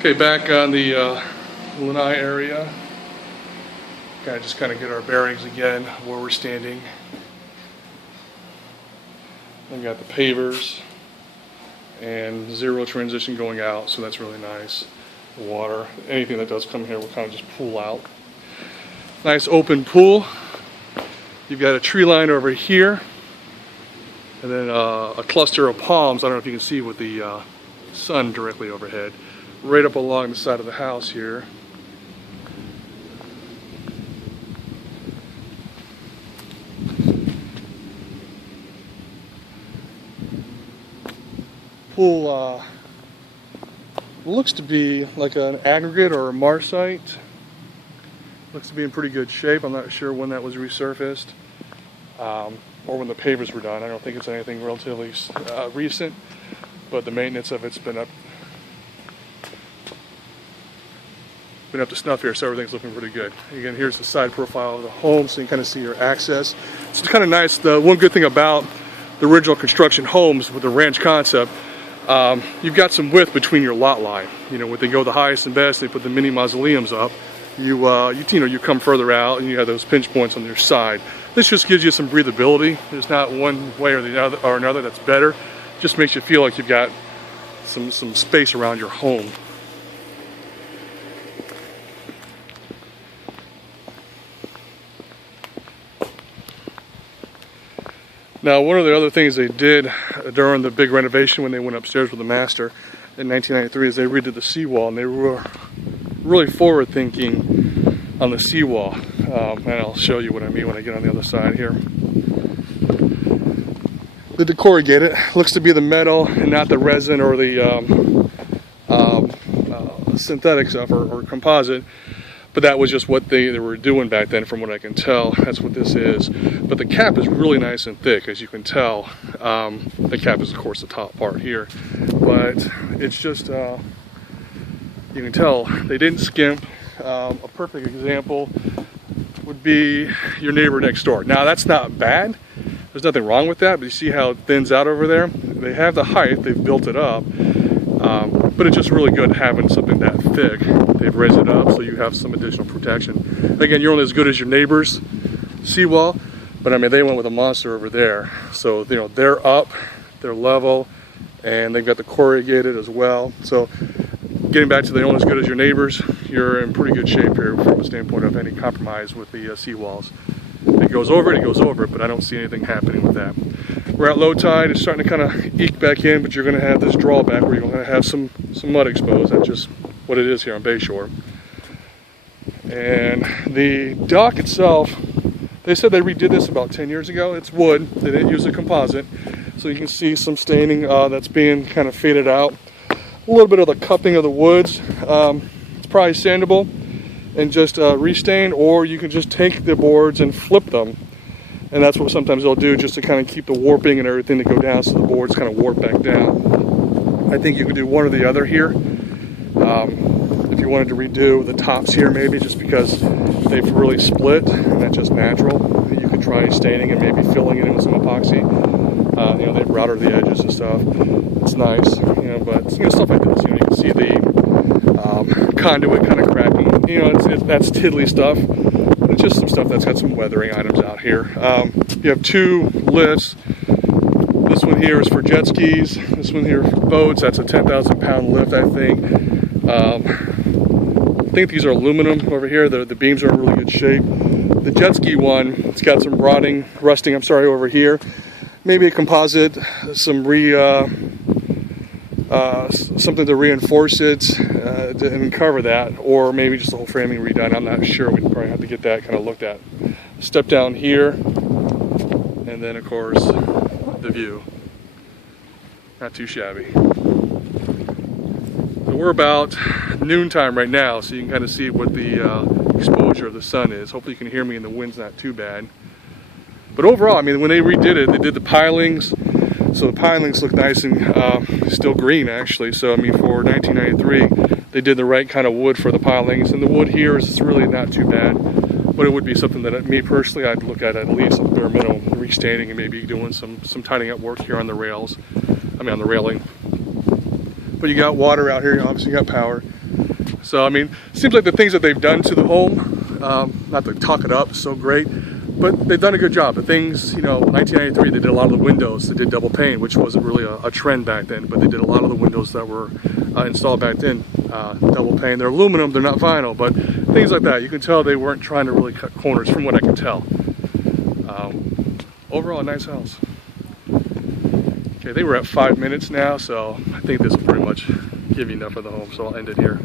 Okay, back on the lanai area. Just kind of get our bearings again where we're standing. Then got the pavers and zero transition going out, so that's really nice. The water, anything that does come here will kind of just pool out. Nice open pool. You've got a tree line over here, and then a cluster of palms. I don't know if you can see with the sun directly overhead, right up along the side of the house here. Pool looks to be like an aggregate or a marshite. Looks to be in pretty good shape. I'm not sure when that was resurfaced or when the pavers were done. I don't think it's anything relatively recent, but the maintenance of it's been up to snuff here, so everything's looking pretty good. Again, here's the side profile of the home, so you can kind of see your access. So it's kind of nice. The one good thing about the original construction homes with the ranch concept, you've got some width between your lot line. You know, when they go the highest and best, they put the mini mausoleums up. You come further out, and you have those pinch points on your side. This just gives you some breathability. There's not one way or the other or another that's better. Just makes you feel like you've got some space around your home. Now, one of the other things they did during the big renovation when they went upstairs with the master in 1993 is they redid the seawall, and they were really forward thinking on the seawall. And I'll show you what I mean when I get on the other side here. The decorrugated looks to be the metal and not the resin or the synthetic stuff or composite. But that was just what they were doing back then, from what I can tell. That's what this is. But the cap is really nice and thick, as you can tell. The cap is, of course, the top part here. But it's just, you can tell they didn't skimp. A perfect example would be your neighbor next door. Now, that's not bad. There's nothing wrong with that. But you see how it thins out over there? They have the height. They've built it up. But it's just really good having something that thick. They've raised it up so you have some additional protection. Again, you're only as good as your neighbor's seawall, but I mean, they went with a monster over there. So, you know, they're up, they're level, and they've got the corrugated as well. So, getting back to the only as good as your neighbor's, you're in pretty good shape here from a standpoint of any compromise with the seawalls. It goes over it, but I don't see anything happening with that. We're at low tide. It's starting to kind of eke back in, but you're going to have this drawback where you're going to have some mud exposed. That's just what it is here on Bayshore. And the dock itself, they said they redid this about 10 years ago. It's wood. They didn't use a composite. So you can see some staining that's being kind of faded out. A little bit of the cupping of the woods. It's probably sandable and just restain, or you can just take the boards and flip them. And that's what sometimes they'll do, just to kind of keep the warping and everything to go down, so the boards kind of warp back down. I think you could do one or the other here. If you wanted to redo the tops here, maybe, just because they've really split, and that's just natural. You could try staining and maybe filling it in with some epoxy. You know, they've routed the edges and stuff. It's nice, you know, but you know, stuff like this. You know, you can see the conduit kind of cracking. You know, that's tiddly stuff. It's just some stuff that's got some weathering items out here. You have two lifts. This one here is for jet skis. This one here for boats. That's a 10,000 pound lift, I think. I think these are aluminum over here. The beams are in really good shape. The jet ski one, it's got some rusting, over here. Maybe a composite, some something to reinforce it and cover that, or maybe just the whole framing redone. I'm not sure. We'd probably have to get that kind of looked at. Step down here, and then of course the view. Not too shabby. So we're about noontime right now, so you can kind of see what the exposure of the sun is. Hopefully you can hear me and the wind's not too bad. But overall, I mean, when they redid it, they did the pilings. So the pilings look nice and still green, actually. So, I mean, for 1993, they did the right kind of wood for the pilings. And the wood here is really not too bad. But it would be something that, me personally, I'd look at least a bare minimum, restaining and maybe doing some tidying up work here on the rails. I mean, on the railing. But you got water out here, you obviously got power. So I mean, seems like the things that they've done to the home, not to talk it up so great, but they've done a good job. The things, you know, 1993 they did a lot of the windows, they did double pane, which wasn't really a trend back then, but they did a lot of the windows that were installed back then, double pane. They're aluminum, they're not vinyl, but things like that. You can tell they weren't trying to really cut corners from what I can tell. Overall, a nice house. Okay, they were at 5 minutes now, so I think this will pretty much give you enough of the home, so I'll end it here.